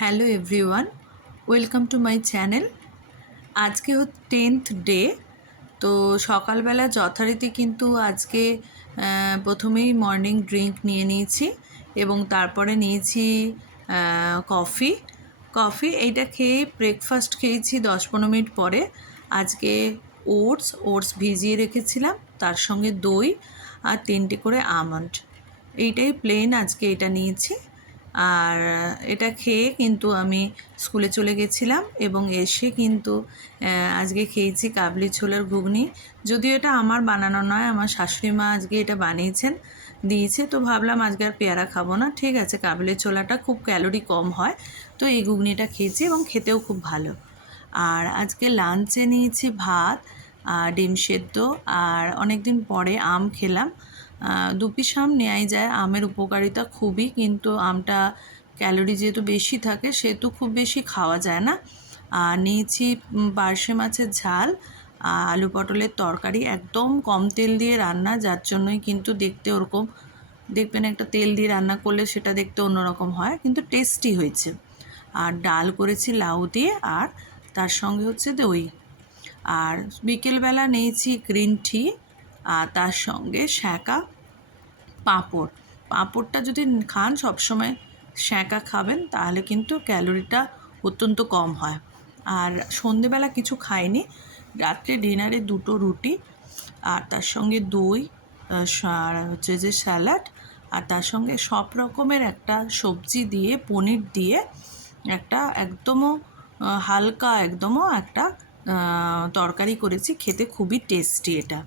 Hello everyone, welcome to my channel. আজকে 10th day. তো সকালবেলা যথারীতি কিন্তু আজকে প্রথমেই মর্নিং ড্রিঙ্ক নিয়ে নিয়েছি এবং তারপরে নিয়েছি কফি। এইটা খেয়ে ব্রেকফাস্ট খেয়েছি 10-15 মিনিট পরে। আজকে ওটস ভিজিয়ে রেখেছিলাম, তার সঙ্গে দই আর 3টে করে আমন্ড। এইটাই প্লেন আজকে এটা নিয়েছি। আর এটা খেয়ে কিন্তু আমি স্কুলে চলে গেছিলাম এবং এসে কিন্তু আজকে খেয়েছি কাবলি ছোলার ঘুগনি। যদিও এটা আমার বানানো নয়, আমার শাশুড়ি মা আজকে এটা বানিয়েছেন দিয়েছে, তো ভাবলাম আজকে আর পেয়ারা খাবো না, ঠিক আছে। কাবলি ছোলাটা খুব ক্যালোরি কম হয়, তো এই ঘুগনিটা খেয়েছি এবং খেতেও খুব ভালো। আর আজকে লাঞ্চে নিয়েছি ভাত আর ডিম সেদ্ধ, আর অনেক দিন পরে আম খেলাম। 2 পিস আম নেওয়াই যায়, আমের উপকারিতা খুবই, কিন্তু আমটা ক্যালোরি যেহেতু বেশি থাকে সেহেতু খুব বেশি খাওয়া যায় না। আর নিয়েছি পার্শে মাছের ঝাল, আলু পটলের তরকারি, একদম কম তেল দিয়ে রান্না, যার জন্যই কিন্তু দেখতে ওরকম, দেখবেন একটা তেল দিয়ে রান্না করলে সেটা দেখতে অন্যরকম হয়, কিন্তু টেস্টি হয়েছে। আর ডাল করেছি লাউ দিয়ে, আর তার সঙ্গে হচ্ছে দই। আর বিকেলবেলা নিয়েছি গ্রিন টি, আর তার সঙ্গে সেঁকা পাঁপড়টা যদি খান সবসময় সেঁকা খাবেন, তাহলে কিন্তু ক্যালোরিটা অত্যন্ত কম হয়। আর সন্ধেবেলা কিছু খাইনি, রাত্রে ডিনারে 2টো রুটি, আর তার সঙ্গে দই, আর হচ্ছে যে স্যালাড, আর তার সঙ্গে সব রকমের একটা সবজি দিয়ে, পনির দিয়ে একটা একদমও হালকা একদমও একটা তরকারি করেছি। খেতে খুবই টেস্টি এটা।